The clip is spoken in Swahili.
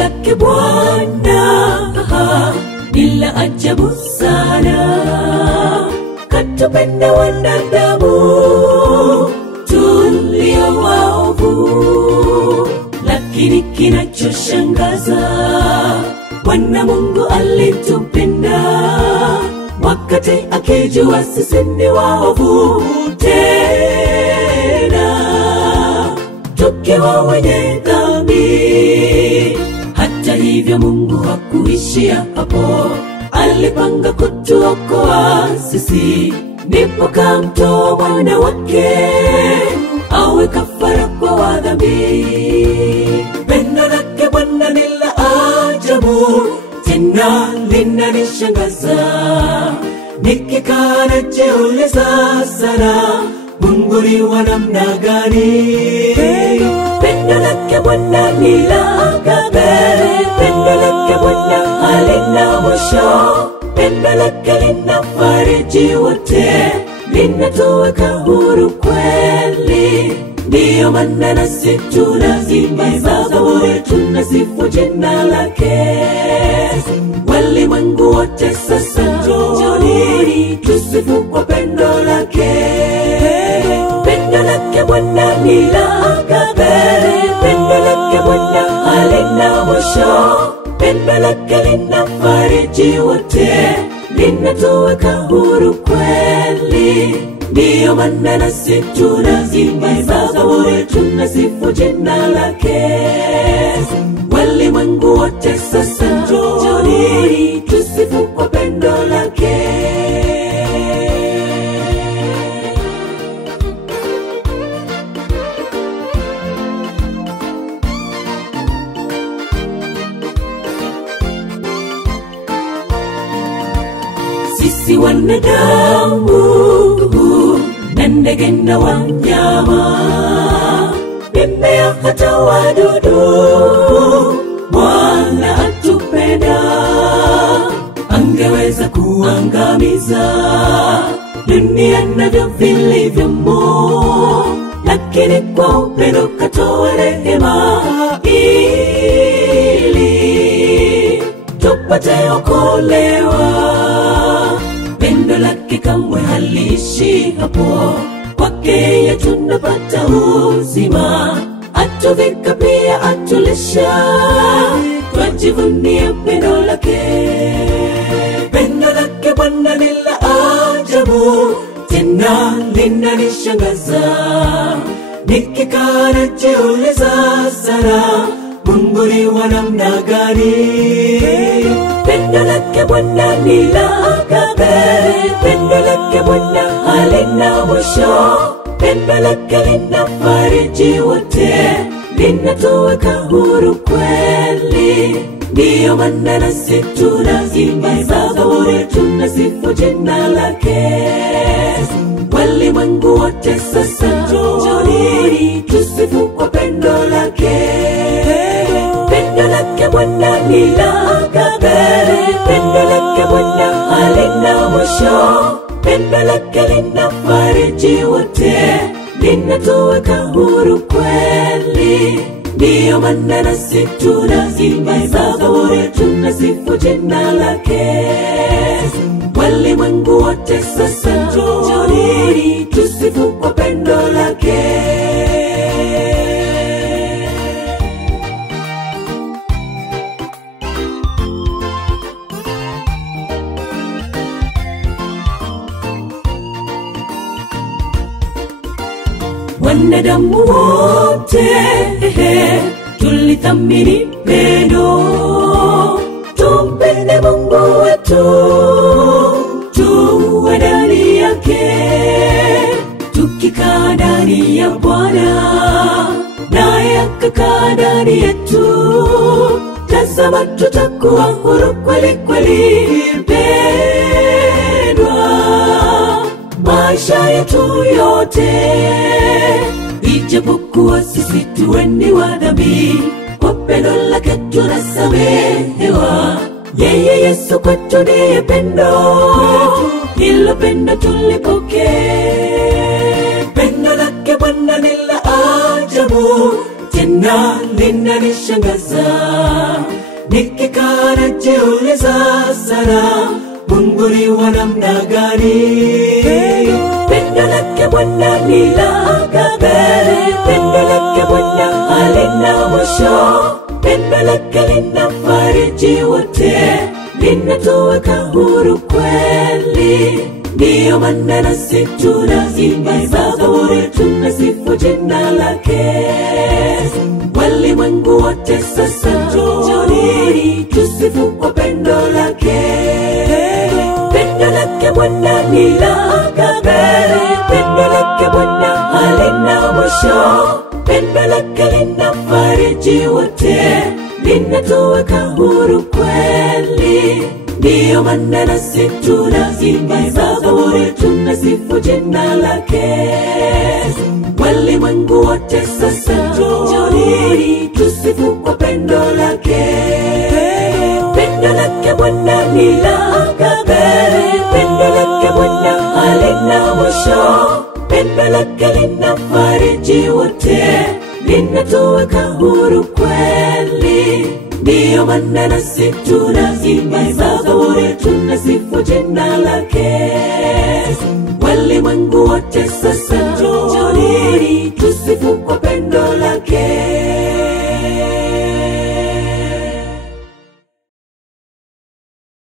lake Bwana ni la ajabu sana, katupenda wanadamu tulio waovu. Lakini kinachoshangaza, Bwana Mungu alitupenda wakati akijua sisi ni waovu, tena tukiwa wenye dhambi. Hata hivyo Mungu hakuishia hapo, alipanga kutuokoa sisi, ndipo kamtoa mwana wake awe kafara kwa wadhambi. Pendo lake Bwana ni la ajabu, tena linanishangaza. Nikikaa najiuliza sana, Mungu ni wa namna gani? Pendo lake Bwana ni la agape, pendo lake Bwana halina mwisho. Pendo lake linafariji wote, linatuweka huru kweli. Ndiyo maana nasi tunaimba zaburi, tunasifu jina lake. Walimwengu wote sasa njooni, tusifu kwa pendo lake. Pendo lake Bwana ni la agape, pendo lake Bwana halina mwisho. Pendo lake linafariji wote, linatuweka huru kweli. Ndiyo maana nasi tunaimba zaburi, tunasifu jina lake. Walimwengu wote sasa njooni, tusifu kwa pendo lake. Sisi wanadamu na ndege na wanyama, mimea hata wadudu, Bwana atupenda. Angeweza kuangamiza dunia na vilivyomo, lakini kwa upendo katoa rehema ili tupate okolewa. Pendo lake kamwe haliishi hapo, kwake tunapata uzima. Atuvika pia atulisha, twajivunia pendo lake. Pendo lake Bwana ni la ajabu, tena linanishangaza. Nikikaa najiuliza sana, Mungu ni wa namna gani? Pendo lake Bwana ni la agape, pendo lake Bwana halina mwisho. Pendo lake linafariji wote, linatuweka huru kweli. Ndiyo maana nasi tunaimba zaburi, tunasifu jina lake. Walimwengu wote sasa njooni, tusifu kwa pendo lake. Pendo lake Bwana ni la agape, pendo lake Bwana halina mwisho. Pendo lake linafariji wote, linatuweka huru kweli. Ndiyo maana nasi tunaimba zaburi, tunasifu jina lake. Walimwengu wote sasa njooni, tusifu kwa pendo lake. Wanadamu wote tulithamini pendo, tumpende Mungu wetu, tuwe ndani yake. Tukikaa ndani ya Bwana, naye akakaa ndani yetu, tazama tutakuwa huru kweli kweli. Pendwa, maisha yetu yote, ijapokuwa sisi tuwe ni wa dhambi, kwa pendo lake tunasamehewa. Yeye Yesu kwetu ndiye pendo, hilo pendo tulipokee. Pendo lake Bwana ni la ajabu, tena linanishangaza. Nikikaa najiuliza sana, Mungu ni wa namna gani? Pendo lake Bwana ni la agape, pendo lake Bwana halina mwisho, pendo lake linafariji wote, linatuweka huru kweli. Ndiyo maana nasi tunaimba zaburi, tunasifu jina lake. Walimwengu wote sasa njooni, tusifu kwa pendo lake. Pendo lake Bwana ni la agape, pendo lake Bwana halina mwisho, pendo lake linafariji wote, linatuweka huru kweli. Ndiyo maana nasi tunaimba zaburi, tunasifu jina lake. Walimwengu wote sasa njooni, tusifu kwa pendo lake. Pendo lake Bwana ni la agape, pendo lake Bwana halina mwisho, pendo lake linafariji wote, linatuweka huru kweli. Ndiyo maana nasi tunaimba zaburi, tunasifu jina lake.